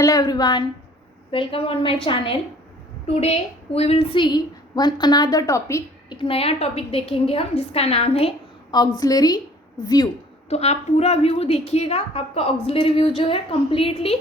Hello everyone, welcome on my channel. Today we will see one another topic. एक नया topic देखेंगे हम जिसका नाम है ऑक्सिलरी व्यू. तो आप पूरा व्यू देखिएगा, आपका ऑक्सिलरी व्यू जो है कम्प्लीटली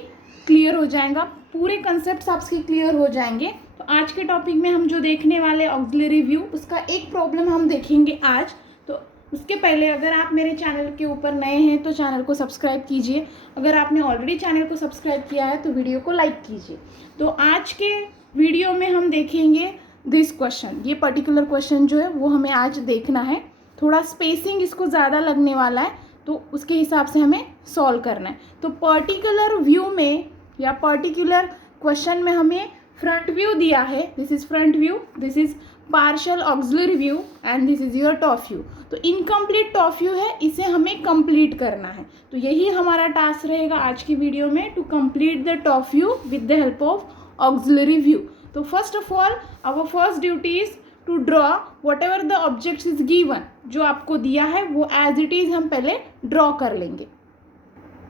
क्लियर हो जाएगा, पूरे कंसेप्ट आपके क्लियर हो जाएंगे. तो आज के टॉपिक में हम जो देखने वाले ऑक्सिलरी व्यू, उसका एक प्रॉब्लम हम देखेंगे आज. तो उसके पहले अगर आप मेरे चैनल के ऊपर नए हैं तो चैनल को सब्सक्राइब कीजिए. अगर आपने ऑलरेडी चैनल को सब्सक्राइब किया है तो वीडियो को लाइक कीजिए. तो आज के वीडियो में हम देखेंगे दिस क्वेश्चन. ये पर्टिकुलर क्वेश्चन जो है वो हमें आज देखना है. थोड़ा स्पेसिंग इसको ज़्यादा लगने वाला है तो उसके हिसाब से हमें सॉल्व करना है. तो पर्टिकुलर व्यू में या पर्टिकुलर क्वेश्चन में हमें फ्रंट व्यू दिया है. This is front view, this is partial auxiliary view and this is your top view. तो इनकम्प्लीट टॉप व्यू है, इसे हमें कंप्लीट करना है. तो यही हमारा टास्क रहेगा आज की वीडियो में, to complete the top view with the help of auxiliary view. तो first of all our first duty is to draw whatever the objects is given. जो आपको दिया है वो एज इट इज़ हम पहले ड्रॉ कर लेंगे.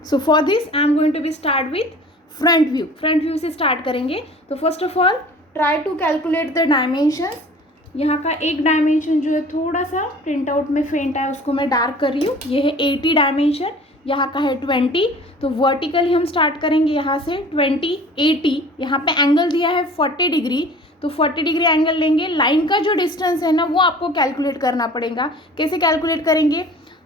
So for this I am going to be start with front view. Front view से स्टार्ट करेंगे. तो first of all try to calculate the dimensions. यहाँ का एक डायमेंशन जो है थोड़ा सा प्रिंट आउट में फेंट है, उसको मैं डार्क कर रही हूँ. ये है 80 डायमेंशन, यहाँ का है 20. तो वर्टिकली हम स्टार्ट करेंगे यहाँ से 20 80. यहाँ पे एंगल दिया है 40 डिग्री, तो 40 डिग्री एंगल लेंगे. लाइन का जो डिस्टेंस है ना वो आपको कैलकुलेट करना पड़ेगा. कैसे कैलकुलेट करेंगे?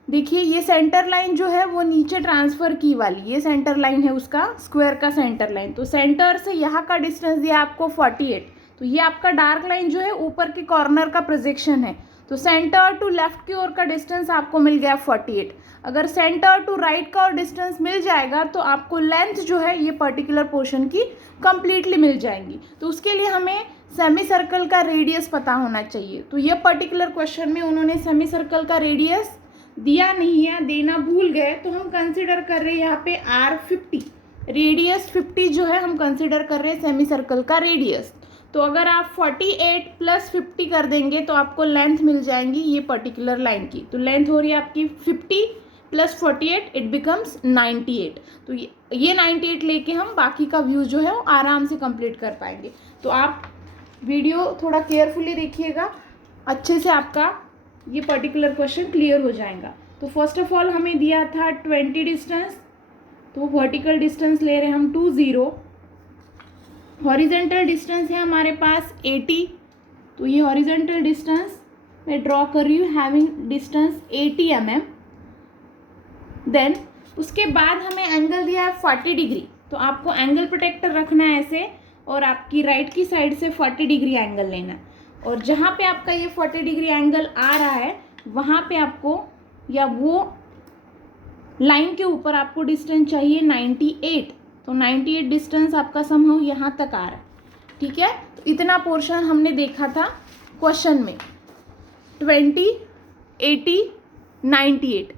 देखिए ये सेंटर लाइन जो है वो नीचे ट्रांसफ़र की वाली, ये सेंटर लाइन है उसका, स्क्वायर का सेंटर लाइन. तो सेंटर से यहाँ का डिस्टेंस दिया आपको 48. तो ये आपका डार्क लाइन जो है ऊपर के कॉर्नर का प्रोजेक्शन है. तो सेंटर टू लेफ्ट की ओर का डिस्टेंस आपको मिल गया 48. अगर सेंटर टू राइट का और डिस्टेंस मिल जाएगा तो आपको लेंथ जो है ये पर्टिकुलर पोर्शन की कंप्लीटली मिल जाएंगी. तो उसके लिए हमें सेमी सर्कल का रेडियस पता होना चाहिए. तो ये पर्टिकुलर क्वेश्चन में उन्होंने सेमी सर्कल का रेडियस दिया नहीं है, देना भूल गए. तो हम कंसिडर कर रहे हैं यहाँ पे R50, रेडियस 50 जो है हम कंसिडर कर रहे हैं सेमी सर्कल का रेडियस. तो अगर आप 48 प्लस 50 कर देंगे तो आपको लेंथ मिल जाएंगी ये पर्टिकुलर लाइन की. तो लेंथ हो रही है आपकी 50 प्लस 48, इट बिकम्स 98. तो ये 98 लेके हम बाकी का व्यू जो है वो आराम से कंप्लीट कर पाएंगे. तो आप वीडियो थोड़ा केयरफुली देखिएगा, अच्छे से आपका ये पर्टिकुलर क्वेश्चन क्लियर हो जाएगा. तो फर्स्ट ऑफ ऑल हमें दिया था 20 डिस्टेंस, तो वर्टिकल डिस्टेंस ले रहे हैं हम 20. हॉरिजेंटल डिस्टेंस है हमारे पास 80. तो ये हॉरिजेंटल डिस्टेंस मैं ड्रॉ कर रही हूँ हैविंग डिस्टेंस 80 mm. देन उसके बाद हमें एंगल दिया है 40 डिग्री. तो आपको एंगल प्रोटेक्टर रखना है ऐसे, और आपकी राइट की साइड से 40 डिग्री एंगल लेना. और जहाँ पे आपका ये 40 डिग्री एंगल आ रहा है वहाँ पे आपको, या वो लाइन के ऊपर आपको डिस्टेंस चाहिए 98. तो 98 डिस्टेंस आपका समहाउ यहाँ तक आ रहा है. ठीक है, तो इतना पोर्शन हमने देखा था क्वेश्चन में, 20 80 98.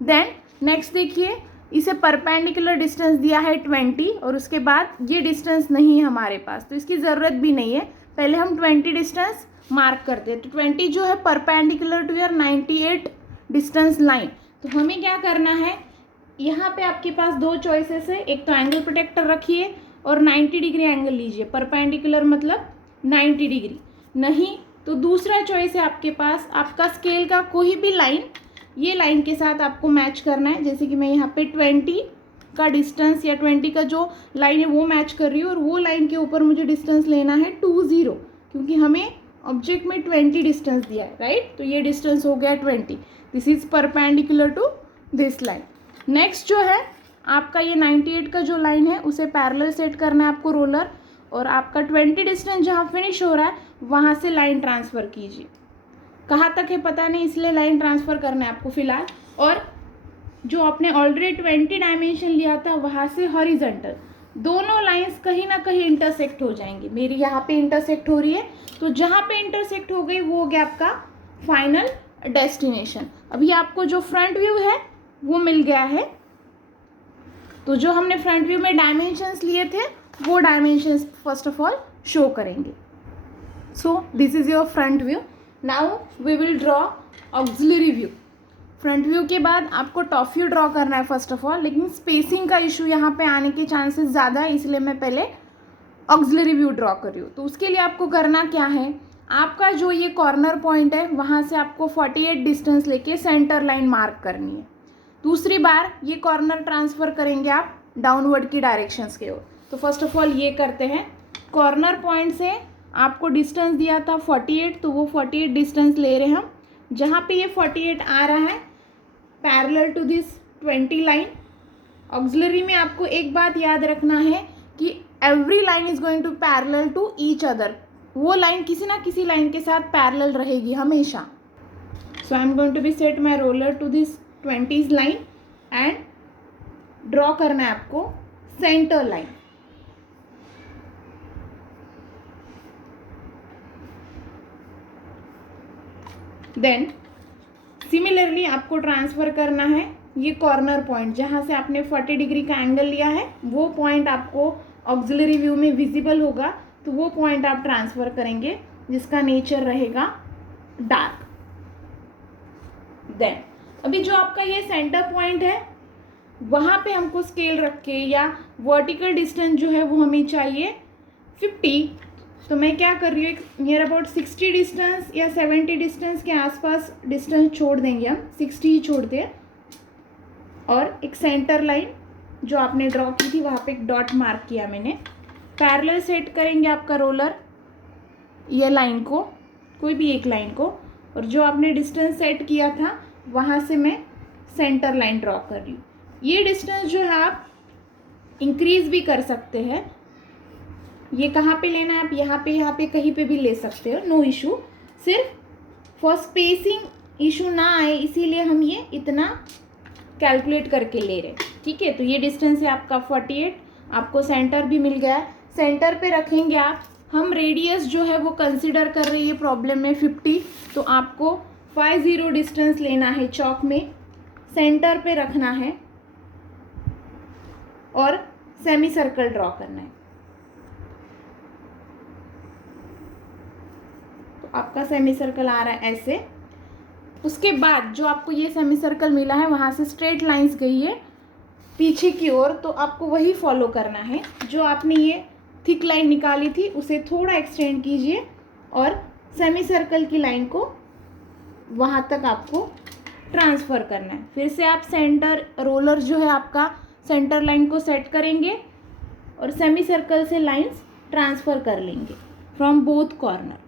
देन नेक्स्ट देखिए, इसे परपेंडिकुलर डिस्टेंस दिया है 20 और उसके बाद ये डिस्टेंस नहीं है हमारे पास, तो इसकी ज़रूरत भी नहीं है. पहले हम 20 डिस्टेंस मार्क करते हैं. तो 20 जो है perpendicular to your 98 distance line. तो हमें क्या करना है, यहाँ पे आपके पास दो चॉइसेस है. एक तो एंगल प्रोटेक्टर रखिए और 90 डिग्री एंगल लीजिए. परपेंडिकुलर मतलब 90 डिग्री. नहीं तो दूसरा चॉइस है आपके पास, आपका स्केल का कोई भी लाइन, ये लाइन के साथ आपको मैच करना है. जैसे कि मैं यहाँ पे 20 का डिस्टेंस या 20 का जो लाइन है वो मैच कर रही हूँ, और वो लाइन के ऊपर मुझे डिस्टेंस लेना है 20, क्योंकि हमें ऑब्जेक्ट में 20 डिस्टेंस दिया है, राइट. तो ये डिस्टेंस हो गया 20. This is perpendicular to this line. Next जो है आपका ये 98 का जो लाइन है उसे पैरेलल सेट करना है आपको रोलर, और आपका 20 डिस्टेंस जहाँ फिनिश हो रहा है वहाँ से लाइन ट्रांसफ़र कीजिए. कहाँ तक है पता नहीं, इसलिए लाइन ट्रांसफ़र करना है आपको फ़िलहाल. और जो आपने ऑलरेडी 20 डायमेंशन लिया था वहाँ से हॉरिजॉन्टल दोनों लाइंस कहीं ना कहीं इंटरसेक्ट हो जाएंगी. मेरी यहाँ पे इंटरसेक्ट हो रही है, तो जहाँ पे इंटरसेक्ट हो गई वो हो गया आपका फाइनल डेस्टिनेशन. अभी आपको जो फ्रंट व्यू है वो मिल गया है. तो जो हमने फ्रंट व्यू में डायमेंशंस लिए थे वो dimensions first of all show करेंगे. So this is your front view. Now we will draw auxiliary view. Front view के बाद आपको टॉप व्यू ड्रॉ करना है फर्स्ट ऑफ ऑल, लेकिन स्पेसिंग का इशू यहाँ पे आने के चांसेस ज़्यादा है, इसलिए मैं पहले ऑक्सिलरी व्यू ड्रॉ कर रही हूँ। तो उसके लिए आपको करना क्या है, आपका जो ये कॉर्नर पॉइंट है वहाँ से आपको 48 डिस्टेंस लेके सेंटर लाइन मार्क करनी है। दूसरी बार ये कॉर्नर ट्रांसफ़र करेंगे आप डाउनवर्ड की डायरेक्शंस के ओर। तो फर्स्ट ऑफ ऑल ये करते हैं, कॉर्नर पॉइंट से आपको डिस्टेंस दिया था 48, तो वो 48 डिस्टेंस ले रहे हैं हम। जहाँ पे ये 48 आ रहा है parallel to this 20 line. Auxiliary में आपको एक बात याद रखना है कि every line is going to parallel to each other. वो लाइन किसी ना किसी लाइन के साथ पैरेलल रहेगी हमेशा। So I am going to be set my ruler to this 20s line and draw करना है आपको सेंटर लाइन। देन सिमिलरली आपको ट्रांसफ़र करना है ये कॉर्नर पॉइंट, जहाँ से आपने 40 डिग्री का एंगल लिया है वो पॉइंट आपको ऑक्सिलरी व्यू में विजिबल होगा। तो वो पॉइंट आप ट्रांसफ़र करेंगे जिसका नेचर रहेगा डार्क। देन अभी जो आपका ये सेंटर पॉइंट है वहाँ पे हमको स्केल रख के या वर्टिकल डिस्टेंस जो है वो हमें चाहिए 50। तो मैं क्या कर रही हूँ, एक नियर अबाउट 60 डिस्टेंस या 70 डिस्टेंस के आसपास डिस्टेंस छोड़ देंगे हम, 60 ही छोड़ते हैं। और एक सेंटर लाइन जो आपने ड्रॉ की थी वहाँ पे एक डॉट मार्क किया मैंने। पैरेलल सेट करेंगे आपका रोलर ये लाइन को, कोई भी एक लाइन को, और जो आपने डिस्टेंस सेट किया था वहाँ से मैं सेंटर लाइन ड्रॉ कर रही हूँ। ये डिस्टेंस जो है आप इंक्रीज़ भी कर सकते हैं। ये कहाँ पे लेना है आप, यहाँ पे कहीं पे भी ले सकते हो, नो इशू। सिर्फ फॉर स्पेसिंग इशू ना आए इसीलिए हम ये इतना कैलकुलेट करके ले रहे हैं, ठीक है। तो ये डिस्टेंस है आपका 48, आपको सेंटर भी मिल गया है। सेंटर पे रखेंगे आप, हम रेडियस जो है वो कंसिडर कर रही है प्रॉब्लम में 50, तो आपको 50 डिस्टेंस लेना है चौक में, सेंटर पे रखना है और सेमी सर्कल ड्रॉ करना है। तो आपका सेमी सर्कल आ रहा है ऐसे। उसके बाद जो आपको ये सेमी सर्कल मिला है वहाँ से स्ट्रेट लाइंस गई है पीछे की ओर, तो आपको वही फॉलो करना है। जो आपने ये थिक लाइन निकाली थी उसे थोड़ा एक्सटेंड कीजिए और सेमी सर्कल की लाइन को वहाँ तक आपको ट्रांसफ़र करना है। फिर से आप सेंटर रोलर जो है आपका सेंटर लाइन को सेट करेंगे और सेमी सर्कल से लाइंस ट्रांसफ़र कर लेंगे from both corner.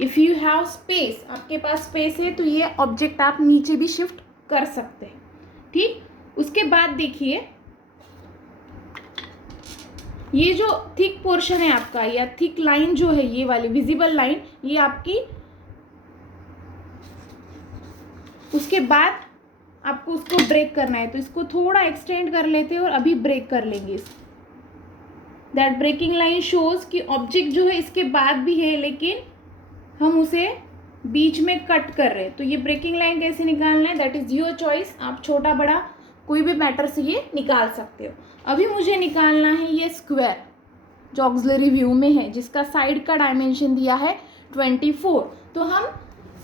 If you have space, आपके पास स्पेस है तो ये ऑब्जेक्ट आप नीचे भी शिफ्ट कर सकते हैं, ठीक। उसके बाद देखिए ये जो थिक पोर्शन है आपका या थिक लाइन जो है ये वाली विजिबल लाइन, ये आपकी, उसके बाद आपको उसको ब्रेक करना है। तो इसको थोड़ा एक्सटेंड कर लेते हैं और अभी ब्रेक कर लेंगे इसको। दैट ब्रेकिंग लाइन शोज कि ऑब्जेक्ट जो है इसके बाद भी है लेकिन हम उसे बीच में कट कर रहे हैं। तो ये ब्रेकिंग लाइन कैसे निकालना है, दैट इज़ योर चॉइस। आप छोटा बड़ा कोई भी मैटर से ये निकाल सकते हो। अभी मुझे निकालना है ये स्क्वायर जो ऑक्सिलरी व्यू में है, जिसका साइड का डायमेंशन दिया है 24। तो हम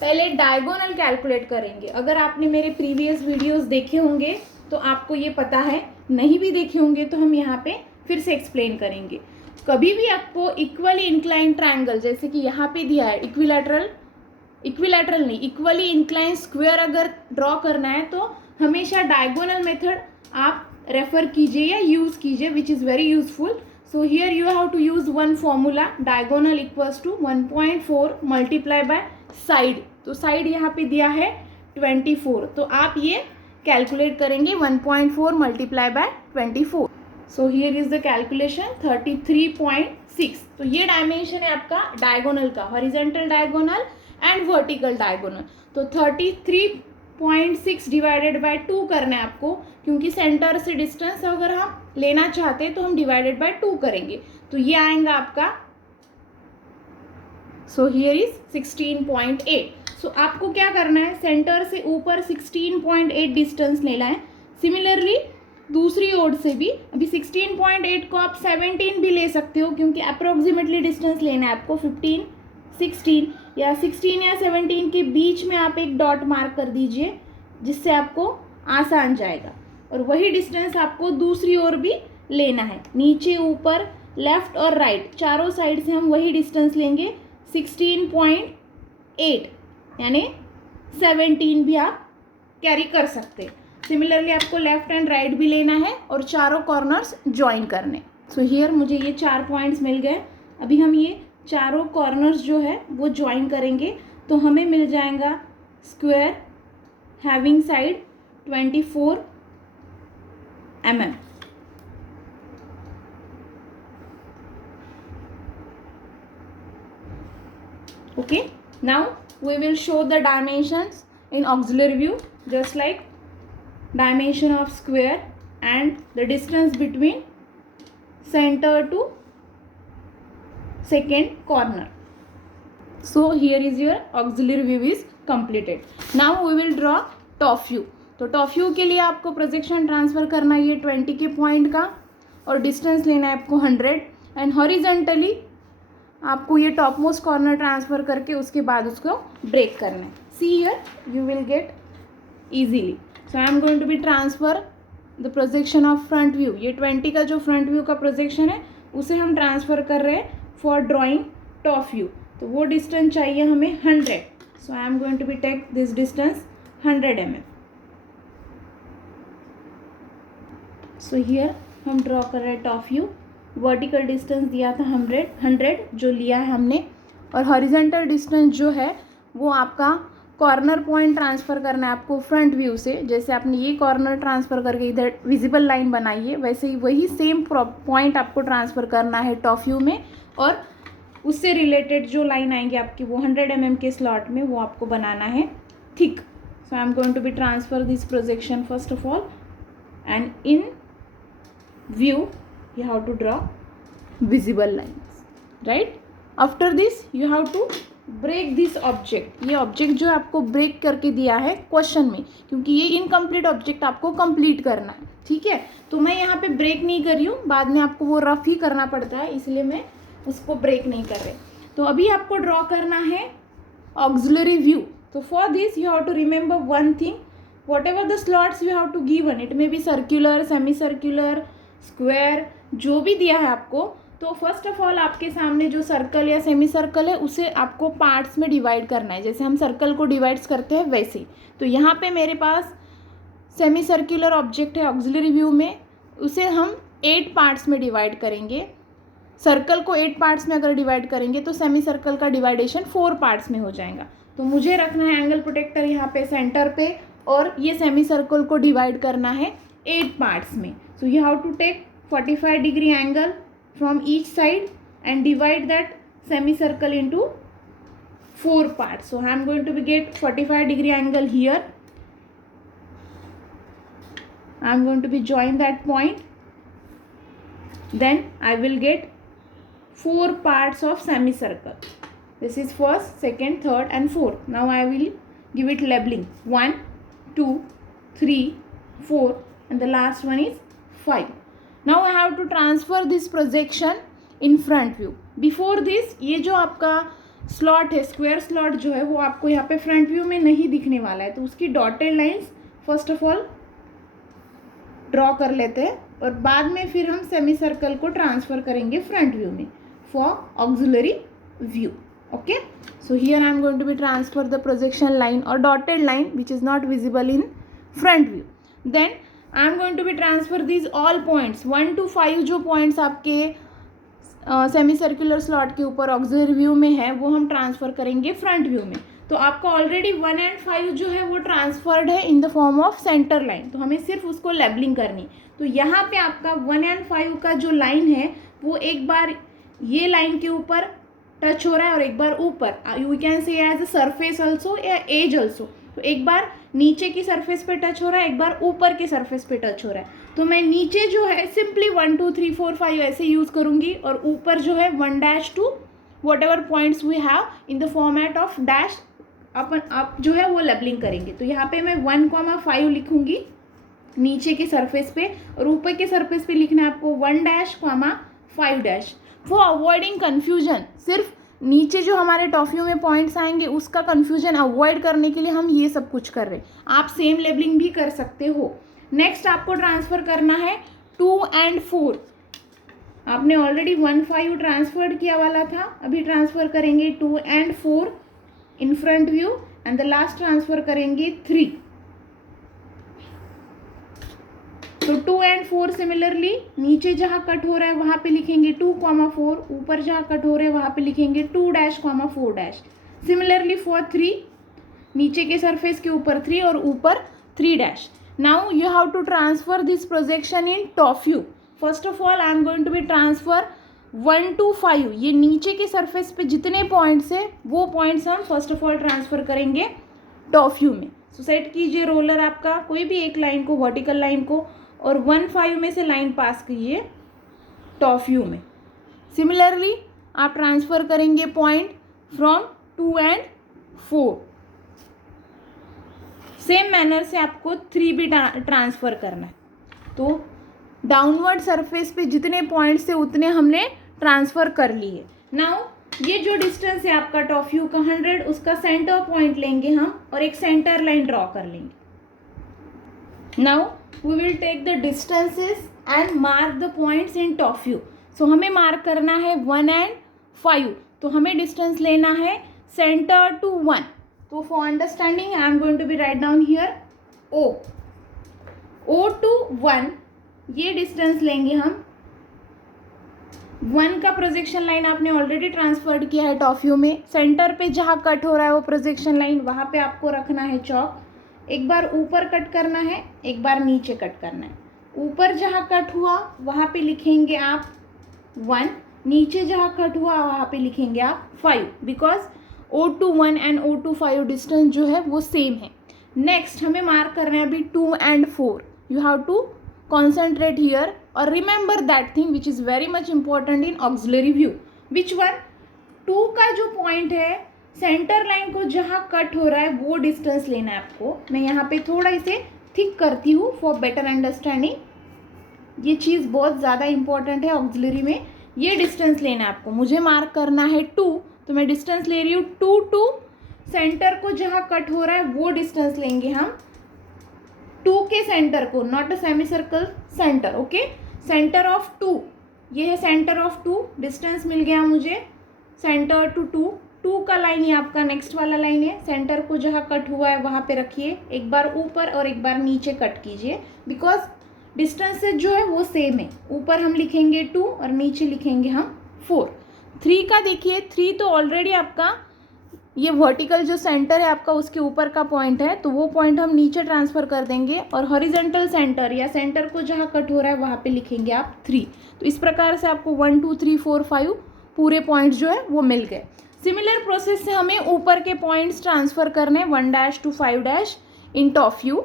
पहले डायगोनल कैलकुलेट करेंगे। अगर आपने मेरे प्रीवियस वीडियोस देखे होंगे तो आपको ये पता है, नहीं भी देखे होंगे तो हम यहाँ पे फिर से एक्सप्लेन करेंगे। कभी भी आपको इक्वली इंक्लाइन ट्रायंगल, जैसे कि यहाँ पे दिया है इक्विलैटरल नहीं, इक्वली इंक्लाइन स्क्वायर अगर ड्रॉ करना है तो हमेशा डायगोनल मेथड आप रेफर कीजिए या यूज़ कीजिए, which is very useful. So here you have to use one formula, diagonal equals to 1.4 multiply by side. तो साइड यहाँ पे दिया है 24, तो आप ये कैलकुलेट करेंगे 1.4 multiply bye 24। So here is the calculation 33.6। तो ये डायमेंशन है आपका डायगोनल का, horizontal diagonal and vertical diagonal. तो 33.6 डिवाइडेड बाय 2 करना है आपको, क्योंकि सेंटर से डिस्टेंस अगर हम लेना चाहते हैं तो हम डिवाइडेड बाय 2 करेंगे। तो ये आएगा आपका, सो हियर इज 16.8। सो आपको क्या करना है, सेंटर से ऊपर 16.8 डिस्टेंस लेना है। सिमिलरली दूसरी ओर से भी, अभी 16.8 को आप 17 भी ले सकते हो, क्योंकि अप्रोक्सीमेटली डिस्टेंस लेना है आपको 15, 16। या 16 या 17 के बीच में आप एक डॉट मार्क कर दीजिए, जिससे आपको आसान जाएगा। और वही डिस्टेंस आपको दूसरी ओर भी लेना है, नीचे ऊपर लेफ्ट और राइट चारों साइड से हम वही डिस्टेंस लेंगे। 16.8 यानी 17 भी आप कैरी कर सकते। सिमिलरली आपको लेफ्ट एंड राइट भी लेना है और चारों कॉर्नर्स ज्वाइन करने। सो हियर मुझे ये 4 पॉइंट्स मिल गए। अभी हम ये चारों कॉर्नर्स जो है वो ज्वाइन करेंगे, तो हमें मिल जाएगा square having side 24 mm। Okay, now we will show the dimensions in auxiliary view, just like dimension of square and the distance between center to second corner. So here is your auxiliary view is completed. Now we will draw top view. तो top view के लिए आपको projection transfer करना है ये 20 के point का, और डिस्टेंस लेना है आपको 100, एंड हॉरिजेंटली आपको ये टॉप मोस्ट कॉर्नर ट्रांसफ़र करके उसके बाद उसको ब्रेक करना है। See here you will get easily. So I am going to be transfer the projection of front view. ये 20 का जो फ्रंट व्यू का प्रोजेक्शन है उसे हम ट्रांसफ़र कर रहे हैं फॉर ड्राइंग टॉप व्यू। तो वो डिस्टेंस चाहिए हमें 100। So I am going to be take this distance 100 mm। So here हम ड्रॉ कर रहे हैं टॉप व्यू। वर्टिकल डिस्टेंस दिया था 100 जो लिया है हमने, और हॉरिजेंटल डिस्टेंस जो है वो आपका कॉर्नर पॉइंट ट्रांसफ़र करना है आपको फ्रंट व्यू से। जैसे आपने ये कॉर्नर ट्रांसफ़र करके इधर विजिबल लाइन बनाई है, वैसे ही वही सेम पॉइंट आपको ट्रांसफ़र करना है टॉप व्यू में, और उससे रिलेटेड जो लाइन आएंगे आपकी वो 100 mm के स्लॉट में वो आपको बनाना है thick. So I am going to be transfer this projection first of all, and in view you have to draw visible lines, right? After this you have to break this object। ये object जो आपको break करके दिया है question में, क्योंकि ये incomplete object आपको कंप्लीट करना है, ठीक है। तो मैं यहाँ पे ब्रेक नहीं कर रही हूँ, बाद में आपको वो रफ ही करना पड़ता है, इसलिए मैं उसको ब्रेक नहीं कर रही। तो अभी आपको ड्रॉ करना है ऑक्सिलरी व्यू। तो for this you have to remember one thing, whatever the slots you have to given, it may be circular, semi circular, square, जो भी दिया है आपको। तो फर्स्ट ऑफ ऑल आपके सामने जो सर्कल या सेमी सर्कल है उसे आपको पार्ट्स में डिवाइड करना है, जैसे हम सर्कल को डिवाइड्स करते हैं वैसे। तो यहाँ पे मेरे पास सेमी सर्कुलर ऑब्जेक्ट है ऑक्सिलरी व्यू में, उसे हम 8 पार्ट्स में डिवाइड करेंगे। सर्कल को 8 पार्ट्स में अगर डिवाइड करेंगे तो सेमी सर्कल का डिवाइडेशन 4 पार्ट्स में हो जाएगा। तो मुझे रखना है एंगल प्रोटेक्टर यहाँ पे सेंटर पे, और ये सेमी सर्कल को डिवाइड करना है 8 पार्ट्स में। So you have to take 45 degree angle from each side and divide that semicircle into 4 parts. So I am going to be get 45 degree angle here. I am going to be join that point. Then I will get 4 parts of semicircle. This is first, second, third and fourth. Now I will give it labeling 1, 2, 3, 4 and the last one is 5. Now I have to transfer this projection in front view. Before this ये जो आपका slot है, square slot जो है वो आपको यहाँ पे फ्रंट व्यू में नहीं दिखने वाला है, तो उसकी dotted lines first of all draw कर लेते हैं, और बाद में फिर हम सेमी सर्कल को ट्रांसफ़र करेंगे फ्रंट व्यू में for auxiliary view. Okay, so here I am going to be transfer the projection line और dotted line which is not visible in front view. Then I am going to be transfer this all points 1 to 5 जो points आपके semi circular slot के ऊपर auxiliary view में है वो हम transfer करेंगे फ्रंट व्यू में। तो आपका ऑलरेडी 1 and 5 जो है वो ट्रांसफर्ड है in the form of centre line, तो हमें सिर्फ उसको लेबलिंग करनी। तो यहाँ पे आपका 1 and 5 का जो लाइन है वो एक बार ये लाइन के ऊपर टच हो रहा है और एक बार ऊपर, you can see as a surface also या एज ऑल्सो। तो एक बार नीचे की सरफेस पे टच हो रहा है, एक बार ऊपर के सरफेस पे टच हो रहा है। तो मैं नीचे जो है सिंपली 1 2 3 4 5 ऐसे यूज़ करूँगी, और ऊपर जो है 1 to whatever points we have in the format of dash अपन आप जो है वो लेबलिंग करेंगे। तो यहाँ पे मैं 1, 5 लिखूँगी नीचे के सरफेस पे, और ऊपर के सरफेस पे लिखना है आपको 1 dash, 5 dash। For avoiding confusion सिर्फ नीचे जो हमारे टॉफियों में पॉइंट्स आएंगे उसका कन्फ्यूजन अवॉइड करने के लिए हम ये सब कुछ कर रहे हैं। आप सेम लेबलिंग भी कर सकते हो। नेक्स्ट आपको ट्रांसफ़र करना है 2 and 4। आपने ऑलरेडी 1 5 ट्रांसफर्ड किया वाला था, अभी ट्रांसफ़र करेंगे 2 and 4 in front view and the last transfer करेंगे 3। तो 2 and 4 सिमिलरली नीचे जहाँ कट हो रहा है वहाँ पे लिखेंगे 2, 4, ऊपर जहाँ कट हो रहे हैं वहाँ पे लिखेंगे 2 डैश, 4 डैश। सिमिलरली फॉर 3, नीचे के सरफेस के ऊपर 3 और ऊपर 3 dash. Now you have to transfer this projection in top view. First of all I am going to be transfer 1 to 5। ये नीचे के सरफेस पे जितने पॉइंट्स है वो पॉइंट्स हम फर्स्ट ऑफ ऑल ट्रांसफ़र करेंगे टॉप व्यू में। सो सेट कीजिए रोलर आपका कोई भी एक लाइन को, वर्टिकल लाइन को, और 1 5 में से लाइन पास कीजिए टॉप व्यू में। सिमिलरली आप ट्रांसफ़र करेंगे point from 2 and 4। Same manner से आपको 3 भी ट्रांसफ़र करना है। तो डाउनवर्ड सरफेस पे जितने पॉइंट्स थे उतने हमने ट्रांसफ़र कर लिए। नाउ ये जो डिस्टेंस है आपका टॉप व्यू का 100, उसका सेंटर पॉइंट लेंगे हम और एक सेंटर लाइन ड्रॉ कर लेंगे। Now we will take the distances and mark the points in top view. So हमें मार्क करना है 1 and 5। तो हमें डिस्टेंस लेना है सेंटर टू 1। तो for understanding I am going to be write down here O to 1, ये distance लेंगे हम। 1 का प्रोजेक्शन लाइन आपने ऑलरेडी ट्रांसफर्ड किया है टॉप व्यू में। सेंटर पे जहाँ कट हो रहा है वो प्रोजेक्शन लाइन, वहाँ पे आपको रखना है चौक। एक बार ऊपर कट करना है, एक बार नीचे कट करना है। ऊपर जहाँ कट हुआ वहाँ पे लिखेंगे आप 1, नीचे जहाँ कट हुआ वहाँ पे लिखेंगे आप 5, because O to 1 and O to 5 distance जो है वो सेम है। नेक्स्ट हमें मार्क करना है अभी 2 and 4। You have to concentrate here और remember that thing which is very much important in auxiliary view. Which one? 2 का जो पॉइंट है सेंटर लाइन को जहाँ कट हो रहा है वो डिस्टेंस लेना है आपको। मैं यहाँ पे थोड़ा इसे थिक करती हूँ फॉर बेटर अंडरस्टैंडिंग। ये चीज़ बहुत ज़्यादा इंपॉर्टेंट है ऑक्सिलरी में। ये डिस्टेंस लेना है आपको। मुझे मार्क करना है 2, तो मैं डिस्टेंस ले रही हूँ 2 टू सेंटर को जहाँ कट हो रहा है वो डिस्टेंस लेंगे हम 2 के सेंटर को, not a semi circle, centre. Okay, centre of 2, ये है सेंटर ऑफ 2। डिस्टेंस मिल गया मुझे सेंटर टू 2 का लाइन ही आपका नेक्स्ट वाला लाइन है। सेंटर को जहाँ कट हुआ है वहाँ पे रखिए, एक बार ऊपर और एक बार नीचे कट कीजिए, बिकॉज डिस्टेंसेस जो है वो सेम है। ऊपर हम लिखेंगे 2 और नीचे लिखेंगे हम 4। 3 का देखिए, 3 तो ऑलरेडी आपका ये वर्टिकल जो सेंटर है आपका उसके ऊपर का पॉइंट है, तो वो पॉइंट हम नीचे ट्रांसफ़र कर देंगे और हॉरिजेंटल सेंटर या सेंटर को जहाँ कट हो रहा है वहाँ पे लिखेंगे आप 3। तो इस प्रकार से आपको 1 2 3 4 5 पूरे पॉइंट्स जो है वो मिल गए। सिमिलर प्रोसेस से हमें ऊपर के पॉइंट्स ट्रांसफ़र करने 1 dash to 5 dash in top view.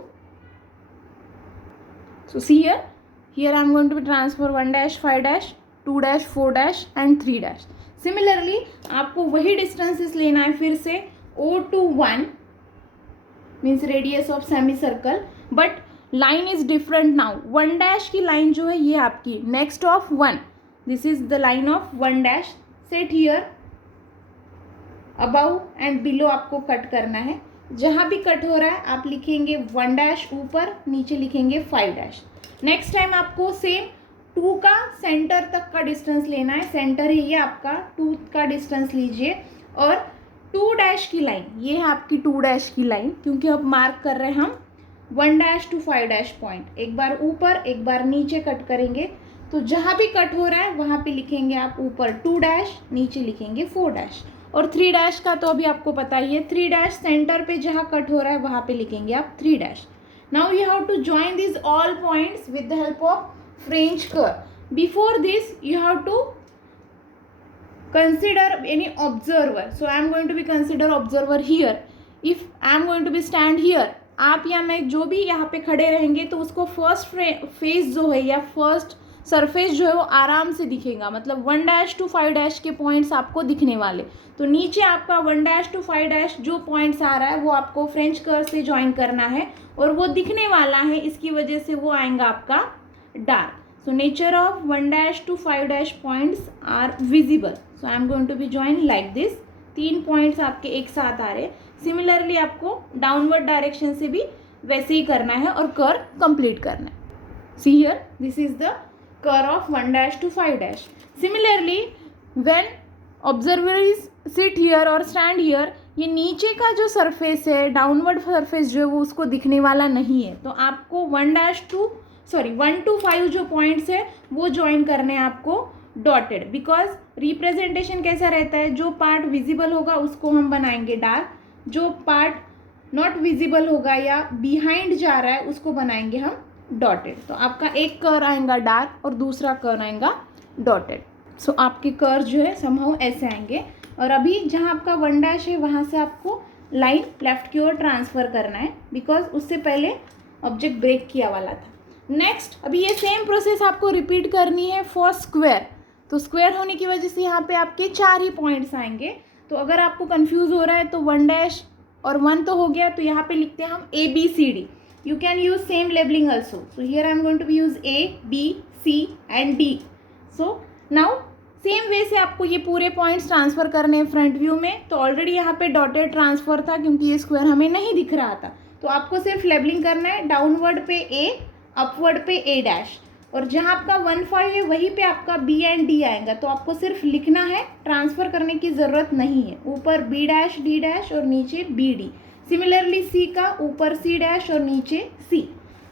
So see here I am going to be transfer 1 dash 5 dash 2 dash 4 dash and 3 dash. Similarly आपको वही डिस्टेंसेस लेना है फिर से O to 1 means radius of semi circle, but line is different now. 1 dash की line जो है ये आपकी next of 1, this is the line of 1 dash. Set here above and below आपको कट करना है। जहाँ भी कट हो रहा है आप लिखेंगे 1 डैश ऊपर, नीचे लिखेंगे 5 डैश। नेक्स्ट टाइम आपको सेम 2 का सेंटर तक का डिस्टेंस लेना है। सेंटर है ये आपका, 2 का डिस्टेंस लीजिए और 2 डैश की लाइन, ये है आपकी 2 डैश की लाइन, क्योंकि अब मार्क कर रहे हैं हम 1 डैश टू 5 डैश पॉइंट। एक बार ऊपर एक बार नीचे कट करेंगे, तो जहाँ भी कट हो रहा है वहाँ पे लिखेंगे आप ऊपर 2 डैश, नीचे लिखेंगे 4 डैश। और 3 डैश का तो अभी आपको पता ही है, 3 डैश सेंटर पे जहाँ कट हो रहा है वहाँ पे लिखेंगे आप 3 dash. Now you have to join this all points with the help of French curve. Before this, you have to consider any observer. So I am going to be consider observer here. If I am going to be stand here, आप या मैं जो भी यहाँ पे खड़े रहेंगे तो उसको फर्स्ट फेस जो है या फर्स्ट सरफेस जो है वो आराम से दिखेगा। मतलब 1 डैश टू 5 डैश के पॉइंट्स आपको दिखने वाले। तो नीचे आपका 1 डैश टू 5 डैश जो पॉइंट्स आ रहा है वो आपको फ्रेंच कर्व से ज्वाइन करना है और वो दिखने वाला है, इसकी वजह से वो आएगा आपका dark. So nature of 1 dash to 5 dash points are visible. So I am going to be join like this. 3 points आपके एक साथ आ रहे हैं। सिमिलरली आपको डाउनवर्ड डायरेक्शन से भी वैसे ही करना है और कर्व कंप्लीट करना है। See here, this is the curve of 1 to 5। Similarly when observers sit here और स्टैंड हियर, ये नीचे का जो सरफेस है, डाउनवर्ड सरफेस जो है वो उसको दिखने वाला नहीं है। तो आपको 1 to 5 जो पॉइंट्स है वो ज्वाइन करने हैं आपको डॉटेड, बिकॉज रिप्रेजेंटेशन कैसा रहता है, जो पार्ट विजिबल होगा उसको हम बनाएंगे डार्क, जो पार्ट नॉट विजिबल होगा या बिहाइंड जा रहा है उसको बनाएंगे हम डॉटेड। तो आपका एक कर्व आएगा डार्क और दूसरा कर्व आएगा डॉटेड। सो आपके कर्व जो है समहाउ ऐसे आएंगे। और अभी जहाँ आपका 1 है वहाँ से आपको लाइन लेफ्ट की ओर ट्रांसफ़र करना है, बिकॉज उससे पहले ऑब्जेक्ट ब्रेक किया वाला था। नेक्स्ट, अभी ये सेम प्रोसेस आपको रिपीट करनी है फॉर स्क्वायर। तो स्क्वायर होने की वजह से यहाँ पे आपके 4 ही पॉइंट्स आएंगे। तो अगर आपको कंफ्यूज हो रहा है तो 1 और 1 तो हो गया, तो यहाँ पे लिखते हैं हम ABCD। You can use same labelling also. So here I am going to be use A, B, C and D। So now same way से आपको ये पूरे पॉइंट्स ट्रांसफ़र करने हैं फ्रंट व्यू में। तो ऑलरेडी यहाँ पे डॉटेड ट्रांसफ़र था क्योंकि ये स्क्वायर हमें नहीं दिख रहा था। तो आपको सिर्फ लेबलिंग करना है, डाउनवर्ड पे A, अपवर्ड पे A', और जहाँ आपका 1, 5 है वहीं पे आपका B एंड D आएगा। तो आपको सिर्फ लिखना है, ट्रांसफ़र करने की ज़रूरत नहीं है। ऊपर B', D' और नीचे BD। सिमिलरली C का ऊपर C' और नीचे C।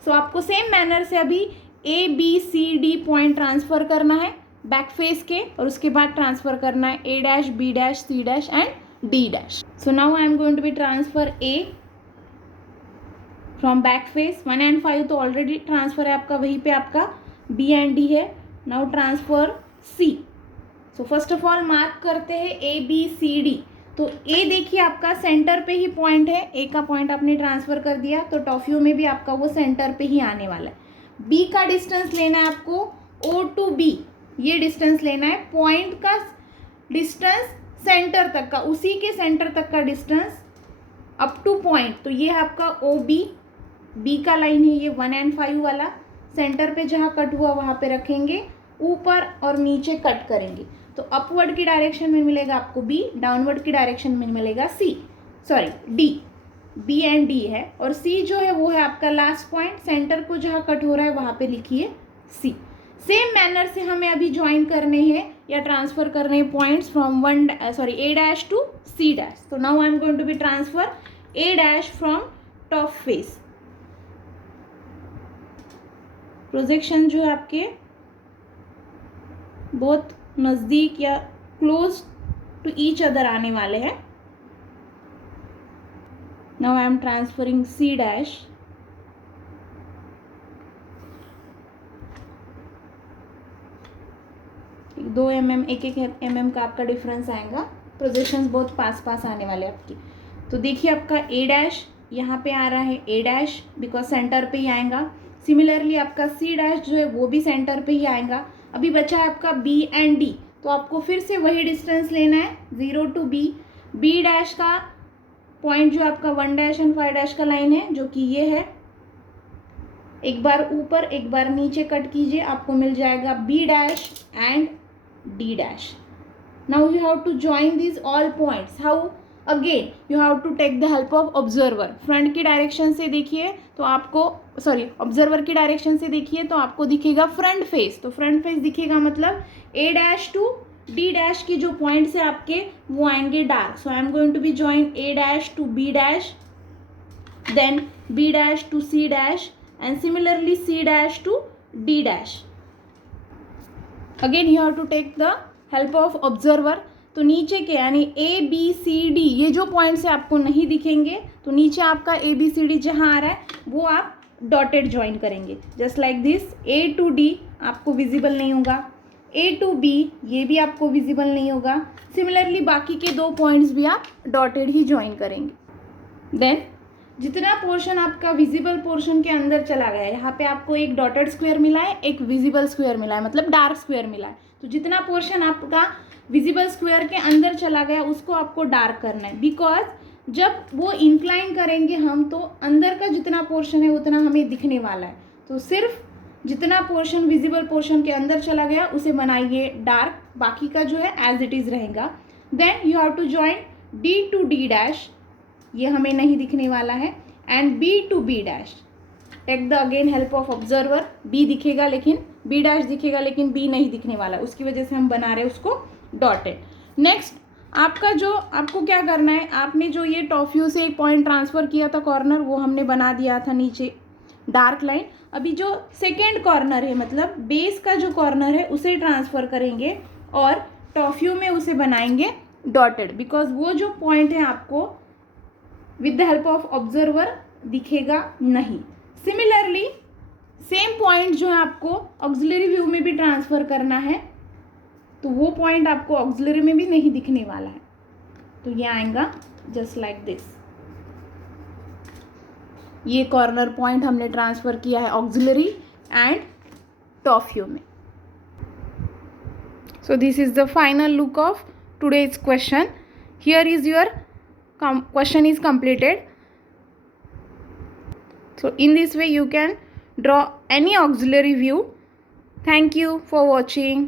सो आपको सेम मैनर से अभी ABCD पॉइंट ट्रांसफ़र करना है बैक फेस के, और उसके बाद ट्रांसफ़र करना है A', B', C' and D'। So now I am going to be transfer A from back face. 1 and 5 तो ऑलरेडी ट्रांसफ़र है आपका, वहीं पे आपका B एंड D है। Now transfer C। So first of all mark करते हैं ABCD। तो A देखिए आपका सेंटर पे ही पॉइंट है, A का पॉइंट आपने ट्रांसफ़र कर दिया, तो टॉप व्यू में भी आपका वो सेंटर पे ही आने वाला है। B का डिस्टेंस लेना है आपको O to B, ये डिस्टेंस लेना है। पॉइंट का डिस्टेंस सेंटर तक का, उसी के सेंटर तक का डिस्टेंस अप टू पॉइंट, तो ये है आपका OB। B का लाइन है ये 1 and 5 वाला। सेंटर पे जहाँ कट हुआ वहाँ पे रखेंगे, ऊपर और नीचे कट करेंगे। तो अपवर्ड की डायरेक्शन में मिलेगा आपको B, डाउनवर्ड की डायरेक्शन में मिलेगा D। B एंड D है, और C जो है वो है आपका लास्ट पॉइंट। सेंटर को जहाँ कट हो रहा है वहाँ पे लिखिए C। सेम मैनर से हमें अभी ज्वाइन करने हैं या ट्रांसफ़र करने हैं points from A' to C'। तो now I am going to be transfer A' from top face. Projection जो है आपके बहुत नज़दीक या क्लोज टू ईच अदर आने वाले हैं। Now I M transferring C'। 2 mm 1 mm का आपका डिफरेंस आएगा। प्रोजेक्शंस बहुत पास पास आने वाले आपकी। तो देखिए आपका A' यहाँ पे आ रहा है, A' बिकॉज सेंटर पे ही आएगा। सिमिलरली आपका C' जो है वो भी सेंटर पे ही आएगा। अभी बचा है आपका B एंड D, तो आपको फिर से वही डिस्टेंस लेना है 0 to B। B' का पॉइंट जो आपका 1' एंड 5' का लाइन है, जो कि ये है। एक बार ऊपर एक बार नीचे कट कीजिए, आपको मिल जाएगा B' and D'। Now you have to join these all points. How? Again you have to take the help of observer. Front की डायरेक्शन से देखिए तो आपको ऑब्जर्वर की डायरेक्शन से देखिए तो आपको दिखेगा फ्रंट फेस। तो फ्रंट फेस दिखेगा मतलब A' टू D' की जो पॉइंट्स है आपके वो आएंगे dark. So I am going to be join A' to B', then B' to C' and similarly C' to D'. Again you have to take the help of observer. तो नीचे के यानी ABCD ये जो पॉइंट्स है आपको नहीं दिखेंगे, तो नीचे आपका ABCD जहाँ आ रहा है वो आप डॉटेड ज्वाइन करेंगे just like this. A to D आपको विजिबल नहीं होगा, A to B ये भी आपको विजिबल नहीं होगा। सिमिलरली बाकी के 2 पॉइंट्स भी आप डॉटेड ही ज्वाइन करेंगे। देन जितना पोर्शन आपका विजिबल पोर्शन के अंदर चला गया है, यहाँ पे आपको एक डॉटेड स्क्वायर मिला है, एक विजिबल स्क्वायर मिला है, मतलब डार्क स्क्वायर मिला है। तो जितना पोर्शन आपका विजिबल स्क्वायर के अंदर चला गया उसको आपको डार्क करना है, बिकॉज जब वो इंक्लाइन करेंगे हम तो अंदर का जितना पोर्शन है उतना हमें दिखने वाला है। तो सिर्फ जितना पोर्शन विजिबल पोर्शन के अंदर चला गया उसे बनाइए डार्क, बाकी का जो है एज इट इज़ रहेगा। Then you have to join D to D dash, ये हमें नहीं दिखने वाला है, and B to B dash. Take the again help of observer, B दिखेगा लेकिन B डैश दिखेगा लेकिन B नहीं दिखने वाला, उसकी वजह से हम बना रहे हैं उसको डॉटेड। नेक्स्ट आपको क्या करना है, आपने जो ये टॉफियों से एक पॉइंट ट्रांसफ़र किया था कॉर्नर, वो हमने बना दिया था नीचे डार्क लाइन। अभी जो सेकेंड कॉर्नर है मतलब बेस का जो कॉर्नर है उसे ट्रांसफ़र करेंगे और टॉफियों में उसे बनाएंगे डॉटेड, बिकॉज वो जो पॉइंट है आपको with the help of observer दिखेगा नहीं। सिमिलरली सेम पॉइंट जो है आपको ऑक्सिलरी व्यू में भी ट्रांसफ़र करना है, तो वो पॉइंट आपको ऑक्सिलरी में भी नहीं दिखने वाला है, तो ये आएगा जस्ट लाइक दिस। ये कॉर्नर पॉइंट हमने ट्रांसफ़र किया है ऑक्सिलरी एंड टॉफियो में। So this is the final look of today's question. Here is your question is completed. So in this way you can draw any auxiliary view. Thank you for watching.